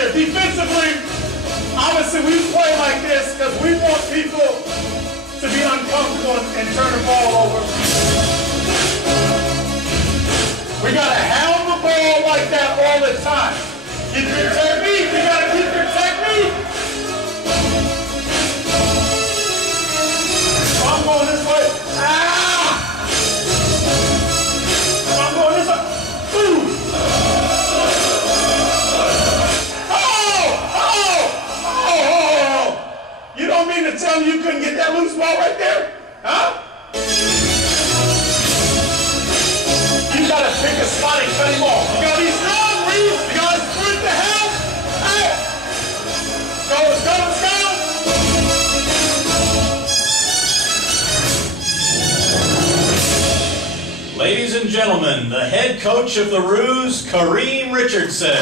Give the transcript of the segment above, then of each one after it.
here. Defensively, obviously we play like this because we want people to be uncomfortable and turn the ball over. We got to hound the ball like that all the time. Keep your technique. You got to keep your technique. So I'm going this way. Ah! So I'm going this way. Ooh! You don't mean to tell me you couldn't get that loose ball right there? Huh? You gotta pick a spot and cut him off. You gotta be strong, Reed. You gotta sprint the hell. Hey! Let's go, let's go, let's go! Ladies and gentlemen, the head coach of the Roos, Kareem Richardson.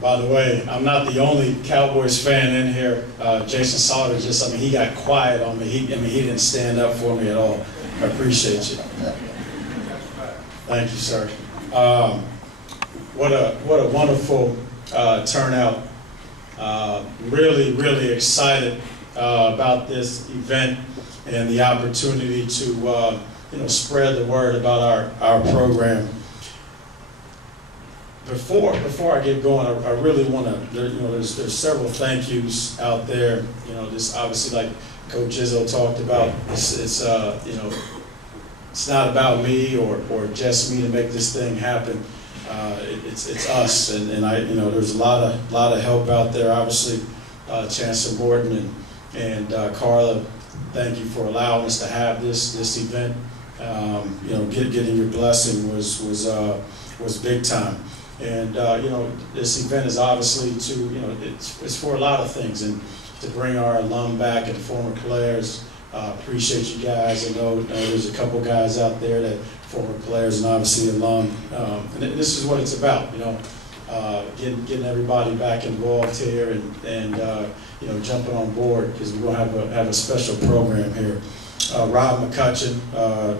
By the way, I'm not the only Cowboys fan in here. Jason Sauter just, he got quiet on me. He didn't stand up for me at all. I appreciate you. Thank you, sir. What a wonderful turnout. Really, really excited about this event and the opportunity to spread the word about our program. Before I get going, I really want to. There's several thank yous out there. This obviously, like Coach Izzo talked about. It's not about me or just me to make this thing happen. It's us, and I. There's a lot of help out there. Obviously, Chancellor Morton and Carla, thank you for allowing us to have this event. Getting your blessing was big time. And this event is obviously it's for a lot of things, and to bring our alum back and former players. Appreciate you guys. I know there's a couple guys out there that former players and obviously alum. And this is what it's about, getting everybody back involved here and jumping on board, because we're gonna have a special program here. Rob McCutcheon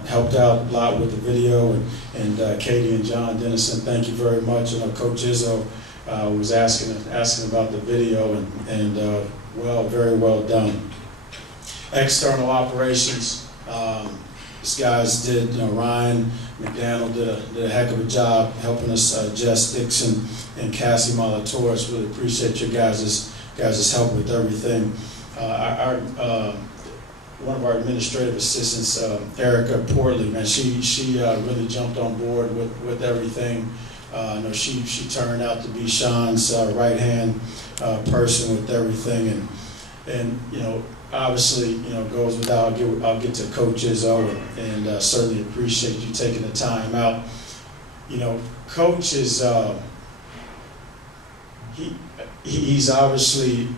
helped out a lot with the video, and Katie and John Dennison, thank you very much. Coach Izzo was asking about the video, and very well done. External operations, these guys did. Ryan McDaniel did a heck of a job helping us. Jess Dixon and Cassie Malatoris, really appreciate your guys' help with everything. One of our administrative assistants, Erica Portley, man, she really jumped on board with everything. She turned out to be Sean's right-hand person with everything, and obviously goes without. I'll get to Coach Izzo, and certainly appreciate you taking the time out. Coach is he's obviously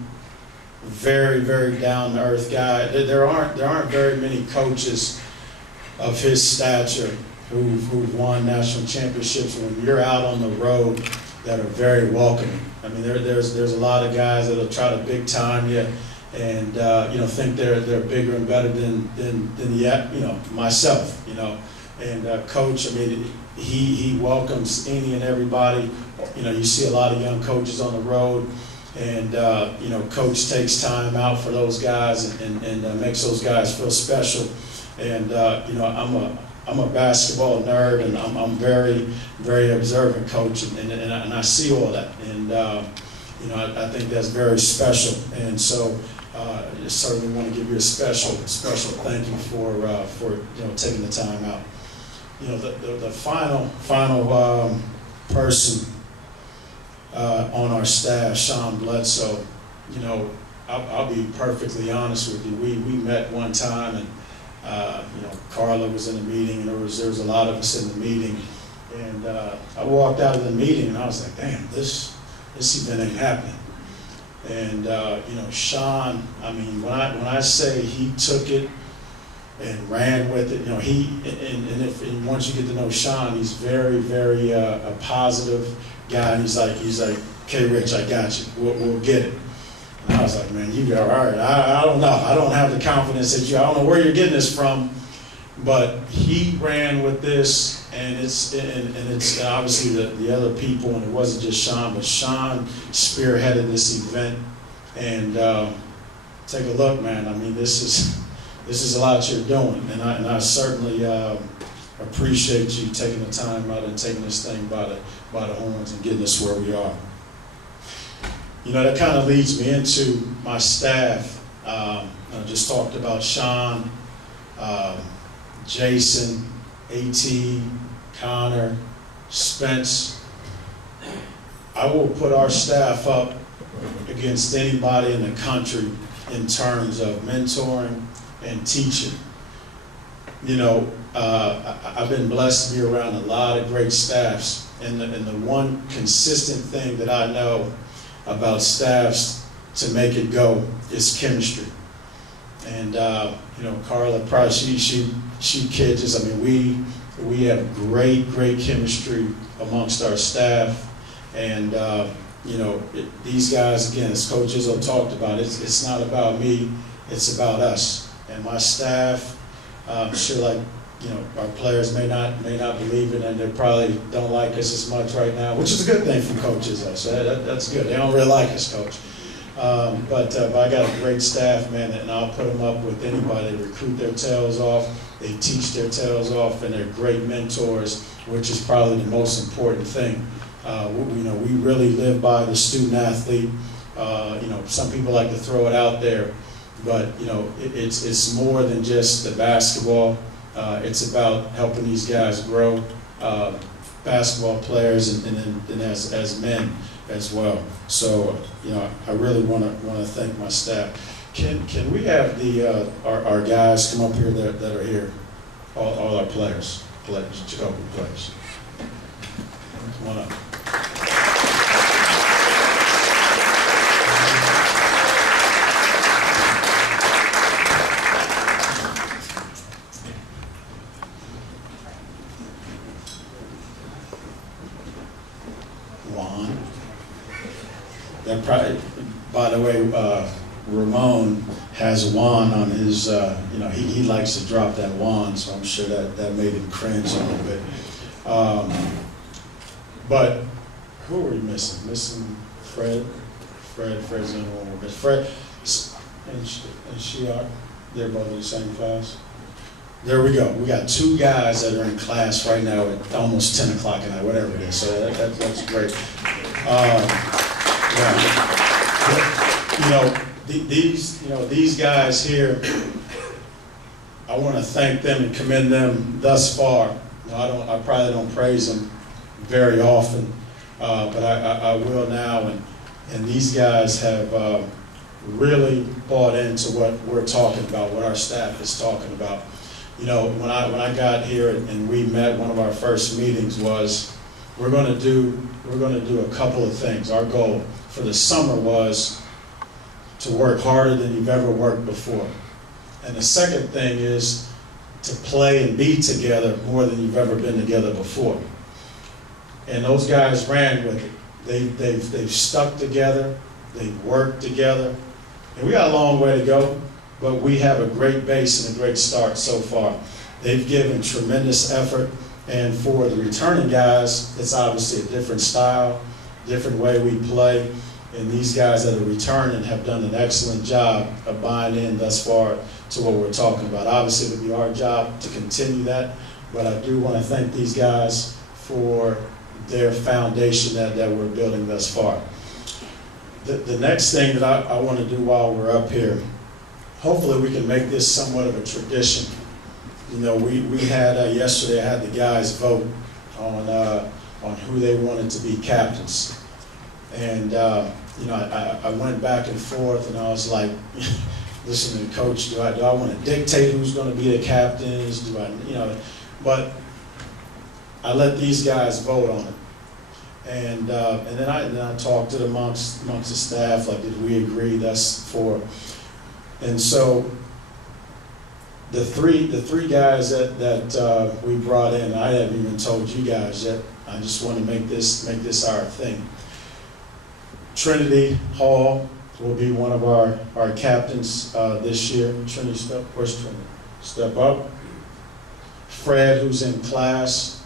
very, very down-to-earth guy. There aren't very many coaches of his stature who've won national championships when you're out on the road that are very welcoming. There's a lot of guys that'll try to big time you and think they're bigger and better than myself. And Coach, he welcomes any and everybody. You see a lot of young coaches on the road. And Coach takes time out for those guys and makes those guys feel special. And I'm a basketball nerd, and I'm very, very observant, Coach, and I see all that. And I think that's very special. And so I certainly want to give you a special thank you for taking the time out. The final person on our staff, Sean Bledsoe. I'll be perfectly honest with you. We met one time, and Carla was in a meeting, and there was a lot of us in the meeting, and I walked out of the meeting, and I was like, damn, this event ain't happening. And Sean, when I say he took it and ran with it, and once you get to know Sean, he's very, very a positive, guy, and he's like, "Okay, Rich, I got you. We'll get it." And I was like, "Man, you all right? I don't know. I don't have the confidence that you. I don't know where you're getting this from." But he ran with this, and it's obviously the other people, and it wasn't just Sean, but Sean spearheaded this event. And take a look, man. I mean, this is a lot you're doing, and I certainly appreciate you taking the time out and taking this thing by the horns and getting us where we are. You know, that kind of leads me into my staff. I just talked about Sean, Jason, A.T., Connor, Spence. I will put our staff up against anybody in the country in terms of mentoring and teaching. You know, I've been blessed to be around a lot of great staffs, and the one consistent thing that I know about staffs to make it go is chemistry. And you know, Carla Price, she kids us. I mean, we have great chemistry amongst our staff, and you know, these guys, again, as Coach Izzo talked about, it's not about me, it's about us. And my staff, I'm sure, like, you know, our players may not believe it, and they probably don't like us as much right now, which is a good thing from Coach Izzo. So that's good. They don't really like us, Coach. But I got a great staff, man, and I'll put them up with anybody. They recruit their tails off, they teach their tails off, and they're great mentors, which is probably the most important thing. You know, we really live by the student athlete. You know, some people like to throw it out there, but you know, it's more than just the basketball. It's about helping these guys grow, basketball players, and then as men as well. So you know, I really want to thank my staff. Can we have our guys come up here that are here, all our players, Jacoby players. Come on up. Juan. That probably, by the way, Ramon has Juan on his, you know, he likes to drop that Juan, so I'm sure that made him cringe a little bit. But who are we missing? Missing Fred. Fred's in one more bit. Fred and she are. They're both in the same class. There we go. We got two guys that are in class right now at almost 10 o'clock at night, whatever it is. So that's great. Yeah. These guys here, I want to thank them and commend them thus far. I probably don't praise them very often, but I will now. And these guys have really bought into what we're talking about, what our staff is talking about. You know, when I got here and we met, one of our first meetings was we're going to do a couple of things. Our goal for the summer was to work harder than you've ever worked before. And the second thing is to play and be together more than you've ever been together before. And those guys ran with it. They've stuck together, they've worked together, and we got a long way to go, but we have a great base and a great start so far. They've given tremendous effort, and for the returning guys, it's obviously a different style, different way we play, and these guys that are returning have done an excellent job of buying in thus far to what we're talking about. Obviously, it would be our job to continue that, but I do want to thank these guys for their foundation that we're building thus far. The next thing that I want to do while we're up here, hopefully we can make this somewhat of a tradition. You know, we had, yesterday I had the guys vote on who they wanted to be captains. And, you know, I went back and forth and I was like, listen to Coach, do I want to dictate who's going to be the captains? But I let these guys vote on it. And then I talked to the amongst the staff, like, did we agree that's for? And so the three guys that we brought in, I haven't even told you guys yet, I just want to make this our thing. Trinity Hall will be one of our captains this year. Trinity, where's Trinity? Step up. Fred, who's in class,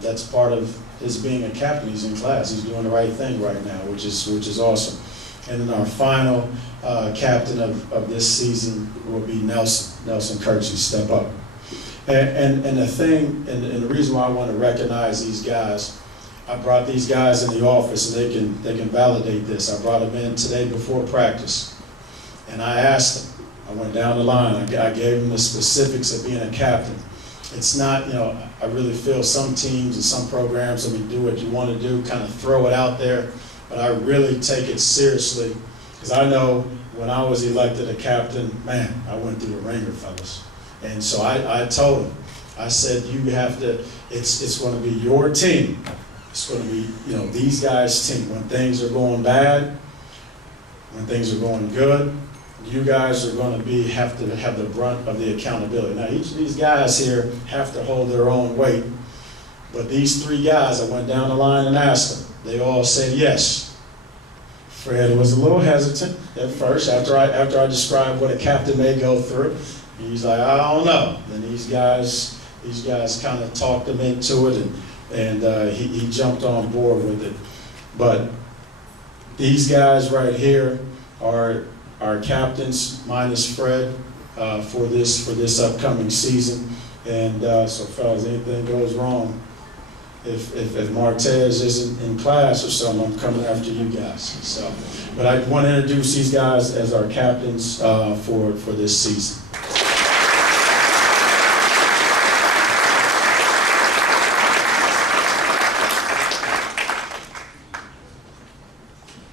that's part of his being a captain. He's in class. He's doing the right thing right now, which is awesome. And then our final captain of this season will be Nelson Kirksey. Step up. And the thing, and the reason why I want to recognize these guys, I brought these guys in the office, and they can validate this. I brought them in today before practice, and I asked them. I went down the line. I gave them the specifics of being a captain. It's not, I really feel some teams and some programs, do what you want to do, kind of throw it out there, but I really take it seriously, because I know when I was elected a captain, man, I went through the ringer, fellas. And so I told them, I said, you have to, it's going to be your team. It's going to be, these guys' team. When things are going bad, when things are going good, you guys are going to have to have the brunt of the accountability. Now, each of these guys here have to hold their own weight. But these three guys, I went down the line and asked them. They all said yes. Fred was a little hesitant at first after I described what a captain may go through. He's like, I don't know. Then these guys kind of talked him into it, and he jumped on board with it. But these guys right here are our captains, minus Fred, for this upcoming season. And so, fellas, anything goes wrong, if Martez isn't in class or something, I'm coming after you guys. So, but I want to introduce these guys as our captains for this season.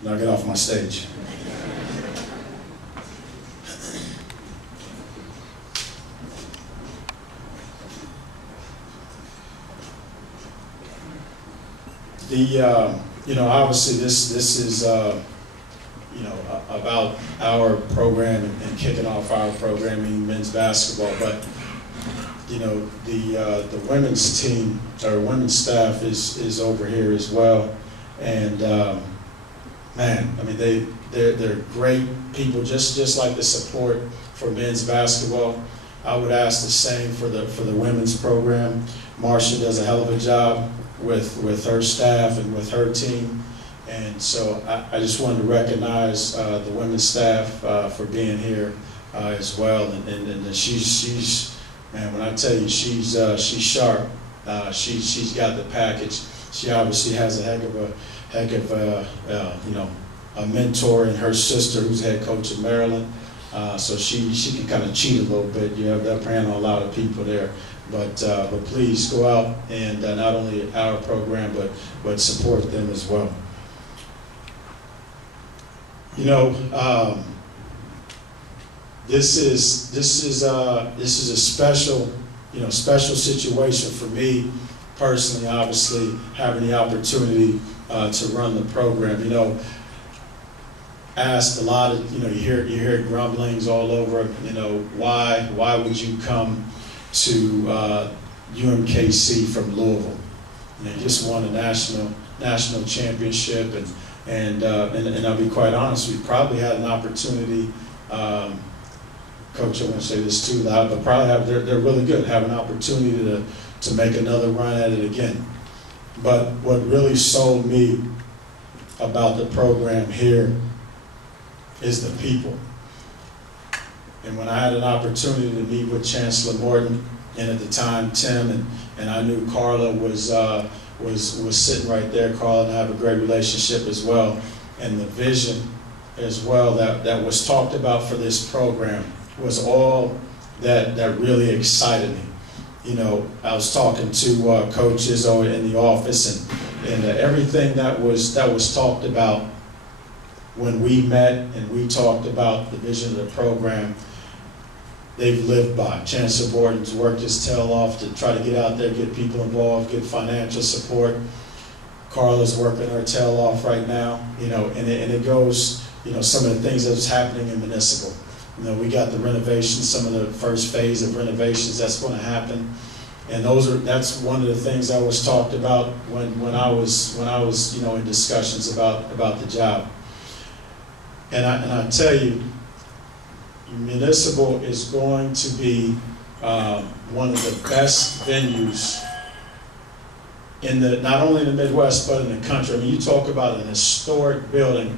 Now get off my stage. Obviously this is about our program and kicking off our programming, men's basketball. But the women's team or women's staff is over here as well, and they're great people. Just like the support for men's basketball, I would ask the same for the women's program. Marcia does a hell of a job with her staff and with her team, and so I just wanted to recognize the women's staff for being here as well. And she's man, when I tell you she's sharp, she's got the package. She obviously has a heck of a mentor in her sister, who's head coach at Maryland. So she can kind of cheat a little bit. You have the upper hand on a lot of people there. But please go out and not only our program, but support them as well. This is a special situation for me personally. Obviously, having the opportunity to run the program. Asked a lot of you hear grumblings all over. Why would you come to UMKC from Louisville? You just won a national championship, and I'll be quite honest, we probably had an opportunity. Coach, I want to say this too loud, but probably they're really good. Have an opportunity to make another run at it again. But what really sold me about the program here is the people. And when I had an opportunity to meet with Chancellor Morton, and at the time Tim, and I knew Carla was sitting right there. Carla and I have a great relationship as well, and the vision as well that was talked about for this program was all that really excited me. I was talking to coaches over in the office, and everything that was talked about when we met and we talked about the vision of the program, they've lived by. Chancellor Morton's worked his tail off to try to get out there, get people involved, get financial support. Carla's working her tail off right now, and it goes, some of the things that's happening in municipal. We got the renovations, some of the first phase of renovations that's going to happen. And that's one of the things that was talked about when I was in discussions about the job. And I tell you, Municipal is going to be one of the best venues in not only in the Midwest but in the country. I mean, you talk about an historic building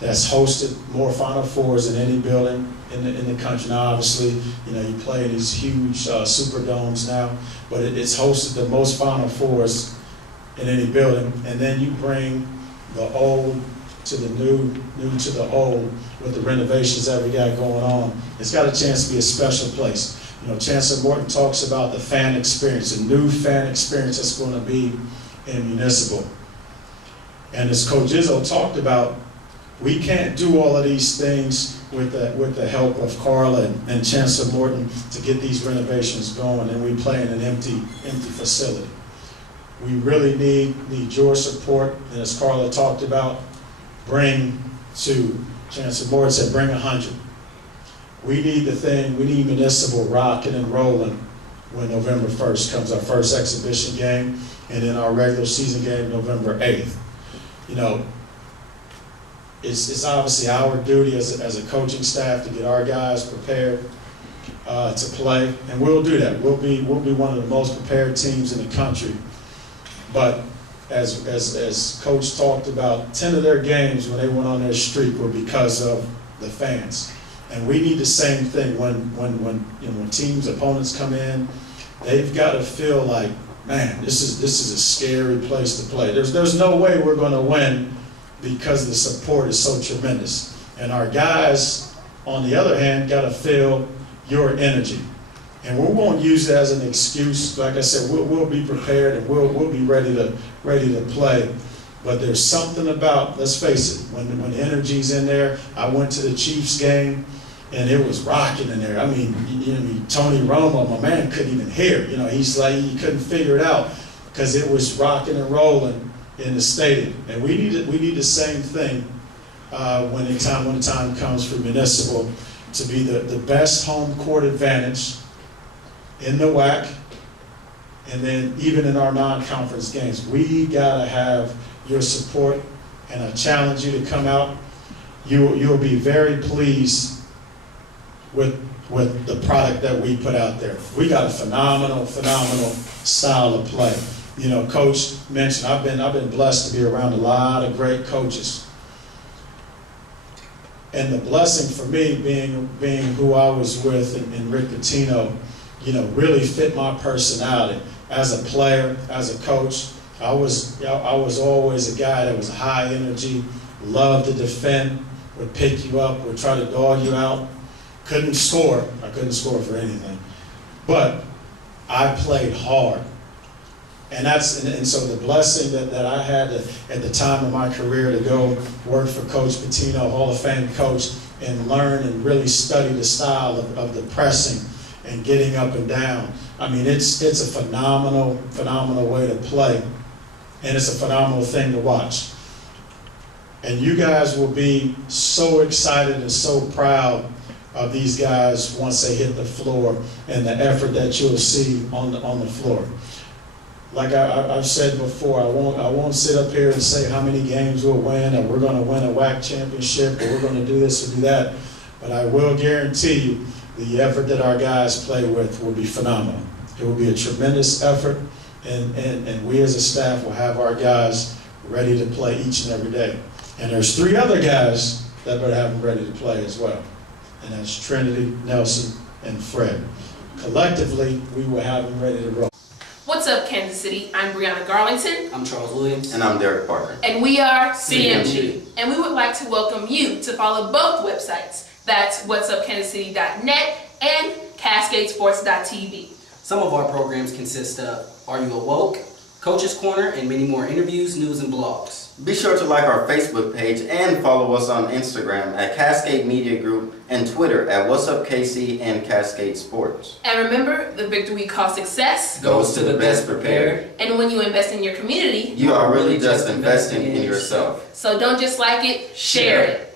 that's hosted more Final Fours than any building in the country. Now, obviously, you play in these huge Superdomes now, but it's hosted the most Final Fours in any building. And then you bring the old to the new to the old with the renovations that we got going on. It's got a chance to be a special place. Chancellor Morton talks about the fan experience, a new fan experience that's going to be in Municipal. And as Coach Izzo talked about, we can't do all of these things with the help of Carla and Chancellor Morton to get these renovations going, and we play in an empty facility. We really need your support, and as Carla talked about, Chancellor Morton said, bring 100. We need Municipal rocking and rolling when November 1st comes, our first exhibition game, and then our regular season game November 8th. It's obviously our duty as a coaching staff to get our guys prepared to play, and we'll do that. We'll be one of the most prepared teams in the country. But as Coach talked about, 10 of their games when they went on their streak were because of the fans. And we need the same thing when teams, opponents come in. They've got to feel like, man, this is a scary place to play. There's no way we're going to win because the support is so tremendous. And our guys, on the other hand, got to feel your energy. And we won't use that as an excuse. Like I said, we'll be prepared and we'll be ready to play. But there's something about, let's face it, when the energy's in there. I went to the Chiefs game and it was rocking in there. I mean, Tony Romo, my man, couldn't even hear. He's like, he couldn't figure it out because it was rocking and rolling in the stadium. And we need the same thing when the time comes for Municipal to be the best home court advantage in the WAC, and then even in our non-conference games. We gotta have your support, and I challenge you to come out. You'll be very pleased with the product that we put out there. We got a phenomenal style of play. Coach mentioned I've been blessed to be around a lot of great coaches. And the blessing for me being who I was with and Rick Pitino, really fit my personality. As a player, as a coach, I was always a guy that was high energy, loved to defend, would pick you up, would try to dog you out. Couldn't score. I couldn't score for anything. But I played hard. And so the blessing that I had at the time of my career to go work for Coach Pitino, Hall of Fame coach, and learn and really study the style of the pressing and getting up and down. I mean, it's a phenomenal way to play, and it's a phenomenal thing to watch. And you guys will be so excited and so proud of these guys once they hit the floor and the effort that you'll see on the floor. Like I've said before, I won't sit up here and say how many games we'll win, or we're going to win a WAC championship, or we're going to do this or do that. But I will guarantee you the effort that our guys play with will be phenomenal. It will be a tremendous effort, and we as a staff will have our guys ready to play each and every day. And there's 3 other guys that better have them ready to play as well. And that's Trinity, Nelson, and Fred. Collectively, we will have them ready to roll. What's up, Kansas City? I'm Brianna Garlington. I'm Charles Williams. And I'm Derek Parker. And we are CMG. And we would like to welcome you to follow both websites. That's whatsupkansascity.net and cascadesports.tv. Some of our programs consist of Are You Awoke?, Coach's Corner, and many more interviews, news, and blogs. Be sure to like our Facebook page and follow us on Instagram at Cascade Media Group and Twitter at What's Up KC and Cascade Sports. And remember, the victory we call success goes to the best prepared. And when you invest in your community, you are really just investing in yourself. So don't just like it, share it.